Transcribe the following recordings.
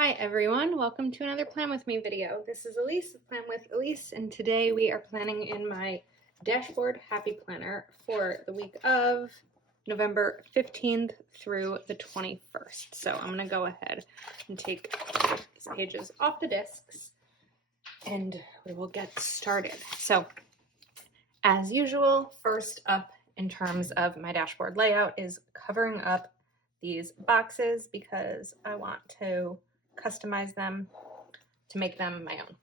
Hi everyone, welcome to another Plan With Me video. This is Elise of Plan With Elise, and today we are planning in my dashboard happy planner for the week of November 15th through the 21st. So I'm going to go ahead and take these pages off the discs and we will get started. So as usual, first up in terms of my dashboard layout is covering up these boxes because I want to customize them to make them my own.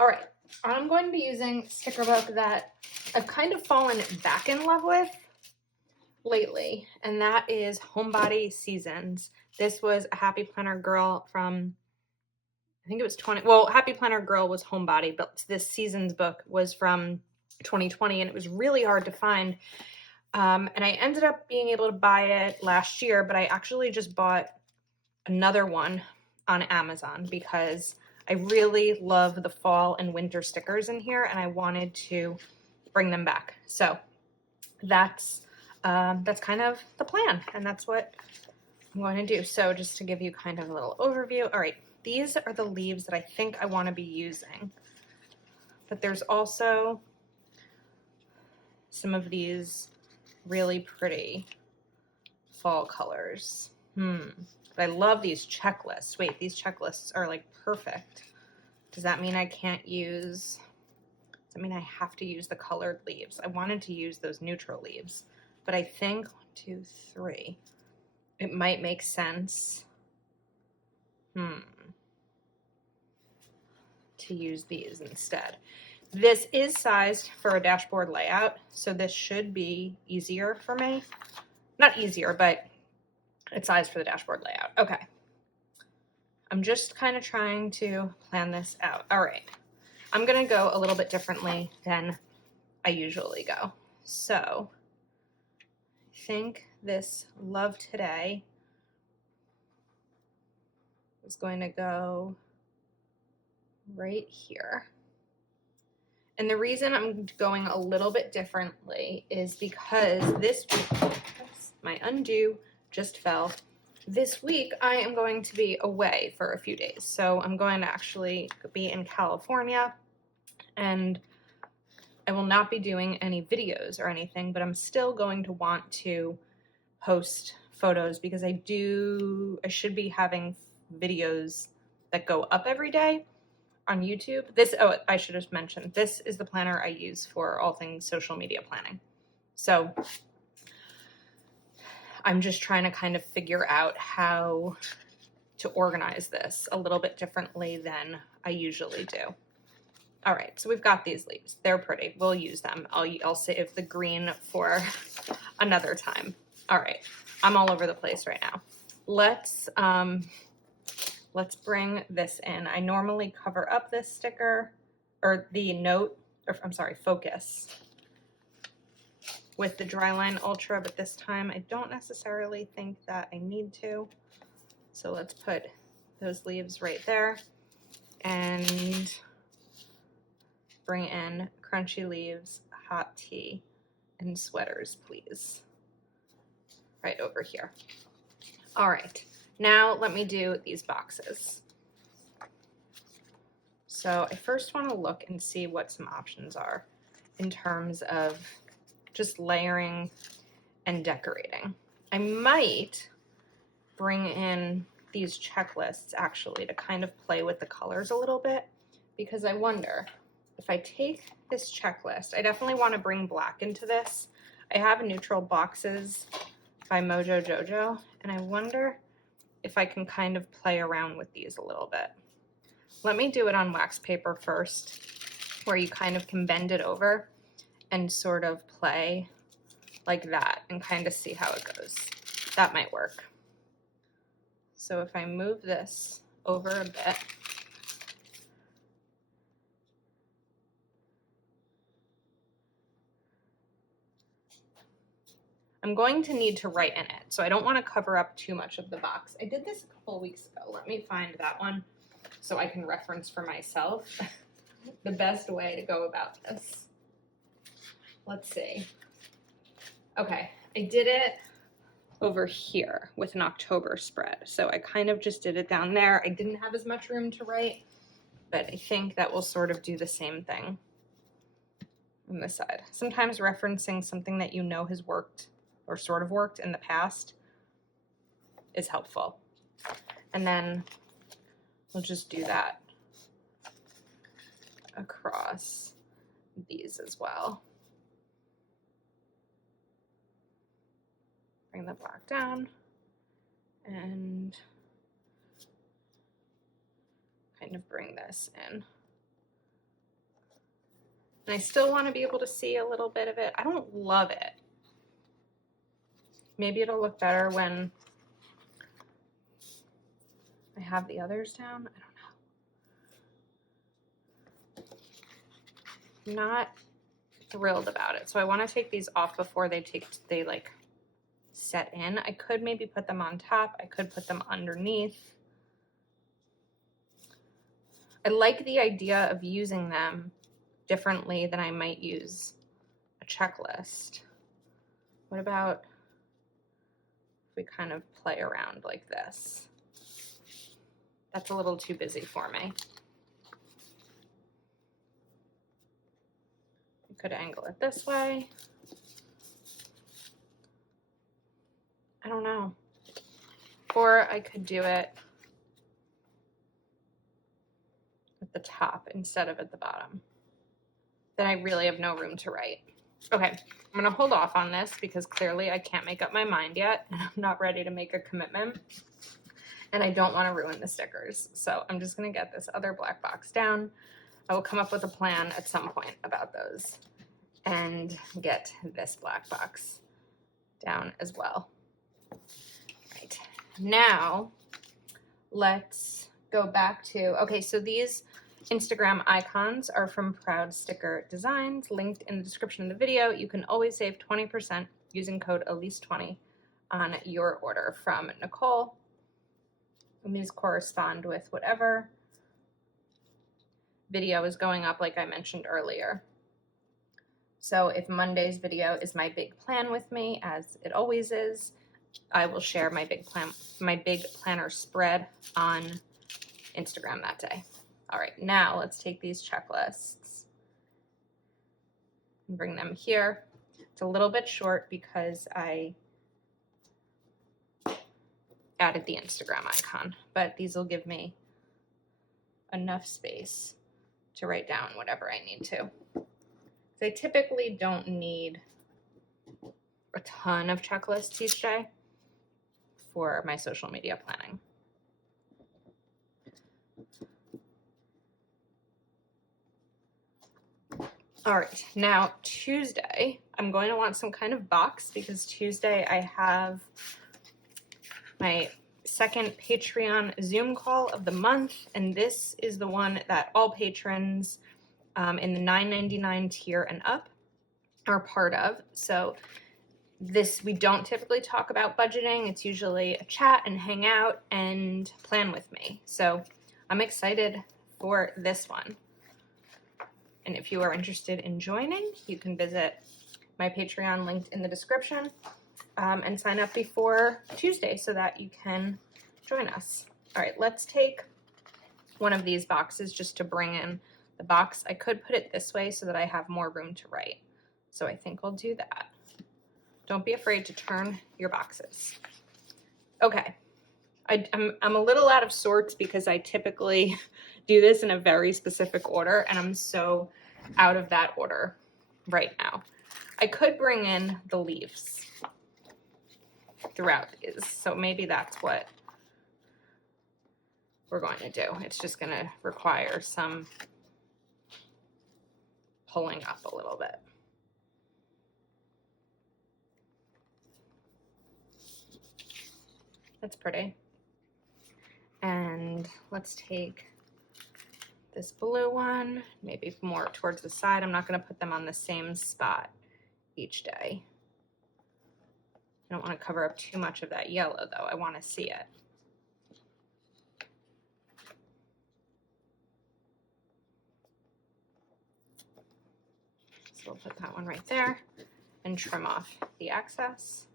All right, I'm going to be using sticker book that I've kind of fallen back in love with lately, and that is Homebody Seasons. This was a Happy Planner Girl from, I think it was Happy Planner Girl was Homebody, but this Seasons book was from 2020, and it was really hard to find. And I ended up being able to buy it last year, but I actually just bought another one on Amazon because I really love the fall and winter stickers in here and I wanted to bring them back. So that's kind of the plan, and that's what I'm going to do. So just to give you kind of a little overview. All right, these are the leaves that I think I want to be using, but there's also some of these really pretty fall colors. But I love these checklists. Wait, these checklists are like perfect. Does that mean I can't use, does that mean I have to use the colored leaves? I wanted to use those neutral leaves, but I think 1, 2, 3, it might make sense to use these instead. This is sized for a dashboard layout, so this should be easier for me. Not easier, but it's sized for the dashboard layout. Okay. I'm just kind of trying to plan this out. All right. I'm going to go a little bit differently than I usually go. So I think this Love Today is going to go right here. And the reason I'm going a little bit differently is because this week, my undo just fell. This week I am going to be away for a few days. So I'm going to actually be in California, and I will not be doing any videos or anything, but I'm still going to want to post photos because I should be having videos that go up every day on YouTube. I should have mentioned, this is the planner I use for all things social media planning. So I'm just trying to kind of figure out how to organize this a little bit differently than I usually do. All right, so we've got these leaves. They're pretty. We'll use them. I'll save the green for another time. All right, I'm all over the place right now. Let's bring this in. I normally cover up this sticker or the note, or I'm sorry, focus with the Dryline Ultra, but this time I don't necessarily think that I need to. So let's put those leaves right there and bring in Crunchy Leaves, Hot Tea, and Sweaters, please. Right over here. All right, now let me do these boxes. So I first want to look and see what some options are in terms of just layering and decorating. I might bring in these checklists actually to kind of play with the colors a little bit, because I wonder if I take this checklist, I definitely want to bring black into this. I have neutral boxes by Mojo Jojo, and I wonder if I can kind of play around with these a little bit. Let me do it on wax paper first, where you kind of can bend it over and sort of play like that and kind of see how it goes. That might work. So if I move this over a bit, I'm going to need to write in it, so I don't want to cover up too much of the box. I did this a couple of weeks ago. Let me find that one so I can reference for myself the best way to go about this. Let's see. Okay, I did it over here with an October spread. So I kind of just did it down there. I didn't have as much room to write, but I think that will sort of do the same thing on this side. Sometimes referencing something that you know has worked or sort of worked in the past is helpful. And then we'll just do that across these as well. Bring the black down and kind of bring this in. And I still want to be able to see a little bit of it. I don't love it. Maybe it'll look better when I have the others down. I don't know. I'm not thrilled about it. So I want to take these off before they like set in. I could maybe put them on top. I could put them underneath. I like the idea of using them differently than I might use a checklist. What about if we kind of play around like this? That's a little too busy for me. I could angle it this way. I don't know. Or I could do it at the top instead of at the bottom. Then I really have no room to write. Okay, I'm gonna hold off on this because clearly I can't make up my mind yet and I'm not ready to make a commitment and I don't wanna ruin the stickers. So I'm just gonna get this other black box down. I will come up with a plan at some point about those and get this black box down as well. Right, now let's go back to, okay, so these Instagram icons are from Proud Sticker Designs, linked in the description of the video. You can always save 20% using code Elise20 on your order from Nicole. And these correspond with whatever video is going up, like I mentioned earlier. So if Monday's video is my big plan with me, as it always is, I will share my big planner spread on Instagram that day. All right, now let's take these checklists and bring them here. It's a little bit short because I added the Instagram icon, but these will give me enough space to write down whatever I need to. I typically don't need a ton of checklists each day for my social media planning. All right, now Tuesday, I'm going to want some kind of box because Tuesday I have my second Patreon Zoom call of the month, and this is the one that all patrons in the $9.99 tier and up are part of. So this, we don't typically talk about budgeting. It's usually a chat and hang out and plan with me. So I'm excited for this one. And if you are interested in joining, you can visit my Patreon linked in the description and sign up before Tuesday so that you can join us. All right, let's take one of these boxes just to bring in the box. I could put it this way so that I have more room to write. So I think I'll do that. Don't be afraid to turn your boxes. Okay, I'm a little out of sorts because I typically do this in a very specific order and I'm so out of that order right now. I could bring in the leaves throughout these, so maybe that's what we're going to do. It's just going to require some pulling up a little bit. That's pretty. And let's take this blue one, maybe more towards the side. I'm not going to put them on the same spot each day. I don't want to cover up too much of that yellow though. I want to see it. So we'll put that one right there and trim off the excess.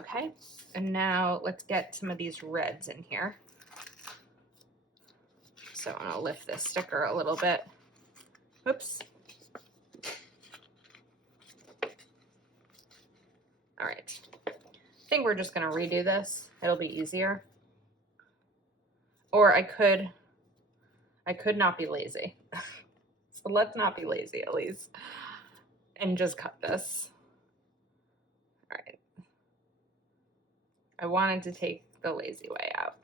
Okay, and now let's get some of these reds in here. So I'm gonna lift this sticker a little bit. Oops. All right, I think we're just gonna redo this. It'll be easier. Or I could not be lazy. So let's not be lazy, at least, and just cut this. All right. I wanted to take the lazy way out.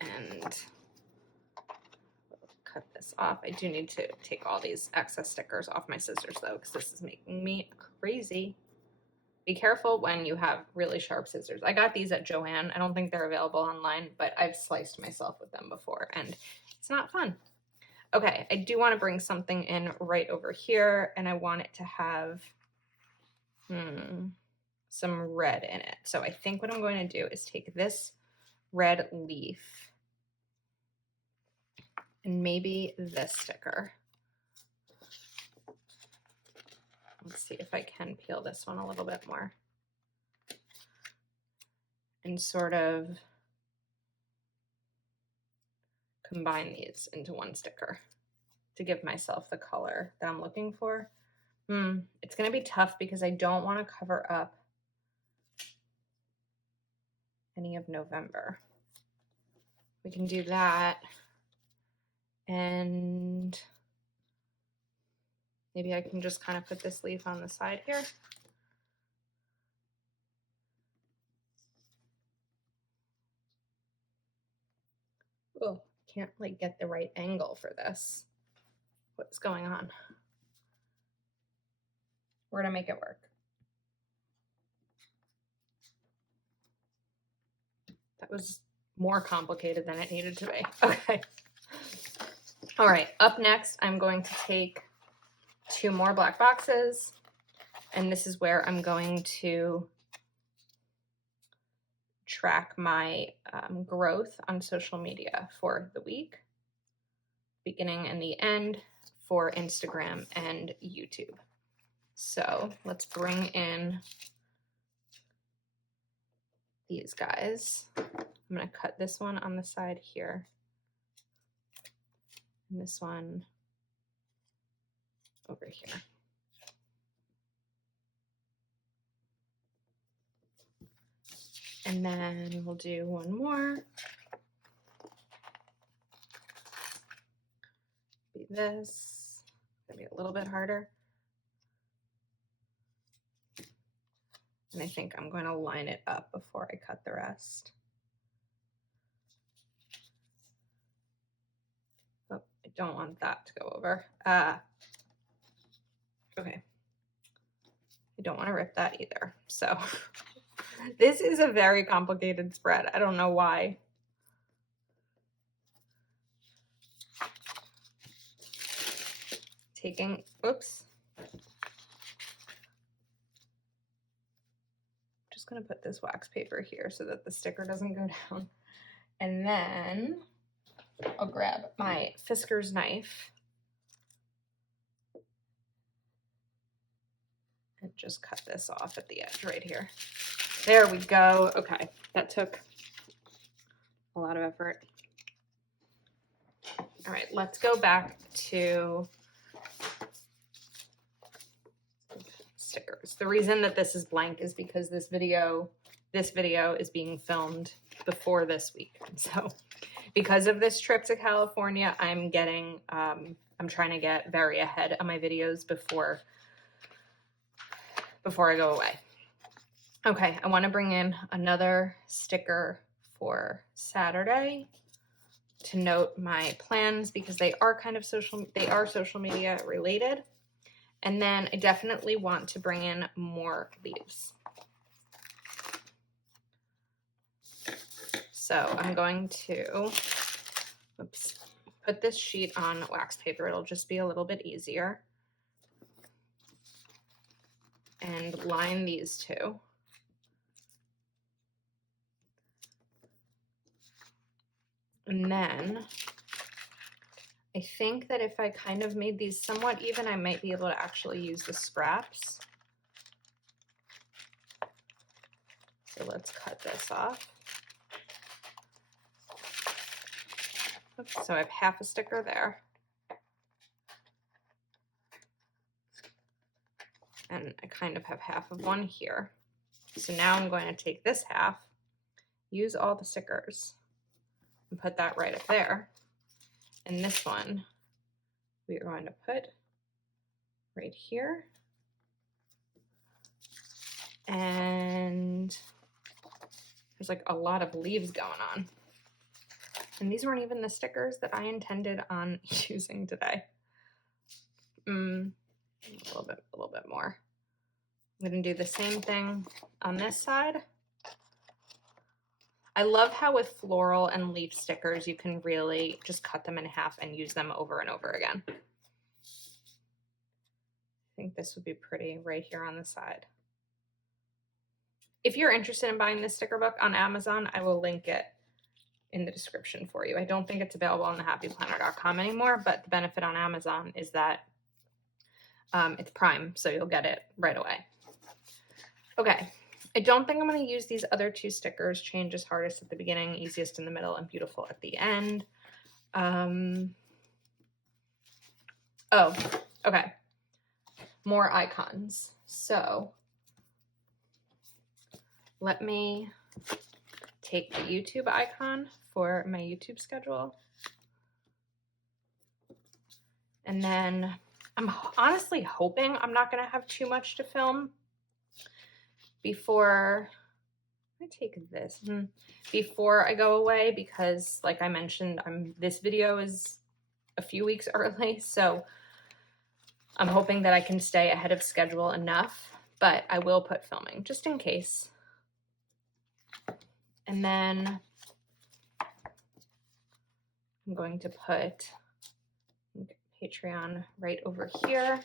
And cut this off. I do need to take all these excess stickers off my scissors though, because this is making me crazy. Be careful when you have really sharp scissors. I got these at Joann. I don't think they're available online, but I've sliced myself with them before and it's not fun. Okay, I do want to bring something in right over here, and I want it to have some red in it. So I think what I'm going to do is take this red leaf and maybe this sticker. Let's see if I can peel this one a little bit more and sort of combine these into one sticker to give myself the color that I'm looking for. It's going to be tough because I don't want to cover up any of November. We can do that, and maybe I can just kind of put this leaf on the side here. Oh, can't like get the right angle for this. What's going on? We're gonna make it work. That was more complicated than it needed to be. Okay. All right, up next, I'm going to take 2 more black boxes, and this is where I'm going to track my growth on social media for the week, beginning and the end, for Instagram and YouTube. So let's bring in these guys. I'm going to cut this one on the side here, and this one over here. And then we'll do one more. Be this. It's gonna be a little bit harder. And I think I'm going to line it up before I cut the rest. Oh, I don't want that to go over. Okay. I don't want to rip that either. So this is a very complicated spread. I don't know why. Taking, oops. Just gonna put this wax paper here so that the sticker doesn't go down. And then I'll grab my Fiskars knife and just cut this off at the edge right here. There we go. Okay, that took a lot of effort. All right, let's go back to stickers. The reason that this is blank is because this video is being filmed before this week. So because of this trip to California, I'm trying to get very ahead on my videos before I go away. Okay, I want to bring in another sticker for Saturday to note my plans because they are social media related. And then I definitely want to bring in more leaves. So I'm going to, put this sheet on wax paper. It'll just be a little bit easier. And line these 2. And then I think that if I kind of made these somewhat even, I might be able to actually use the scraps. So let's cut this off. Oops, so I have half a sticker there. And I kind of have half of one here. So now I'm going to take this half, use all the stickers, and put that right up there. And this one, we are going to put right here. And there's like a lot of leaves going on. And these weren't even the stickers that I intended on using today. A little bit more. I'm gonna do the same thing on this side. I love how with floral and leaf stickers, you can really just cut them in half and use them over and over again. I think this would be pretty right here on the side. If you're interested in buying this sticker book on Amazon, I will link it in the description for you. I don't think it's available on the happyplanner.com anymore, but the benefit on Amazon is that it's Prime, so you'll get it right away. Okay, I don't think I'm going to use these other two stickers. Change is hardest at the beginning, easiest in the middle, and beautiful at the end. Oh, okay. More icons. So let me take the YouTube icon for my YouTube schedule. And then I'm honestly hoping I'm not going to have too much to film before I take this before I go away, because like I mentioned, this video is a few weeks early, so I'm hoping that I can stay ahead of schedule enough, but I will put filming just in case. And then I'm going to put Patreon right over here.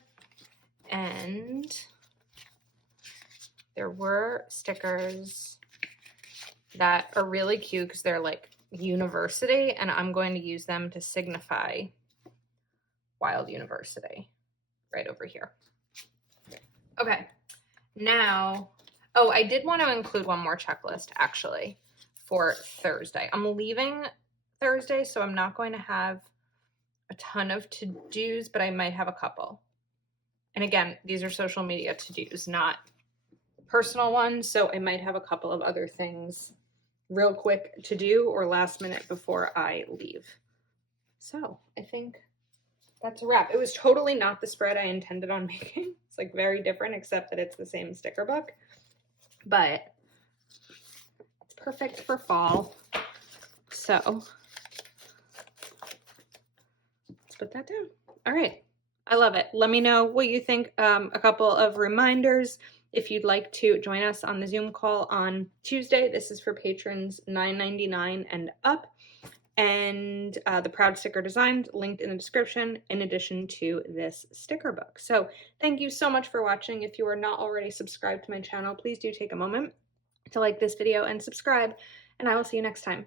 And there were stickers that are really cute because they're like university, and I'm going to use them to signify Wild University right over here. Okay, now, oh, I did want to include one more checklist actually for Thursday. I'm leaving Thursday, so I'm not going to have a ton of to-dos, but I might have a couple. And again, these are social media to-dos, not personal ones, so I might have a couple of other things real quick to do or last minute before I leave. So I think that's a wrap. It was totally not the spread I intended on making. It's like very different, except that it's the same sticker book, but it's perfect for fall. So let's put that down. All right. I love it. Let me know what you think. A couple of reminders. If you'd like to join us on the Zoom call on Tuesday, this is for patrons $9.99 and up. And the Proud Sticker Designs linked in the description, in addition to this sticker book. So thank you so much for watching. If you are not already subscribed to my channel, please do take a moment to like this video and subscribe, and I will see you next time.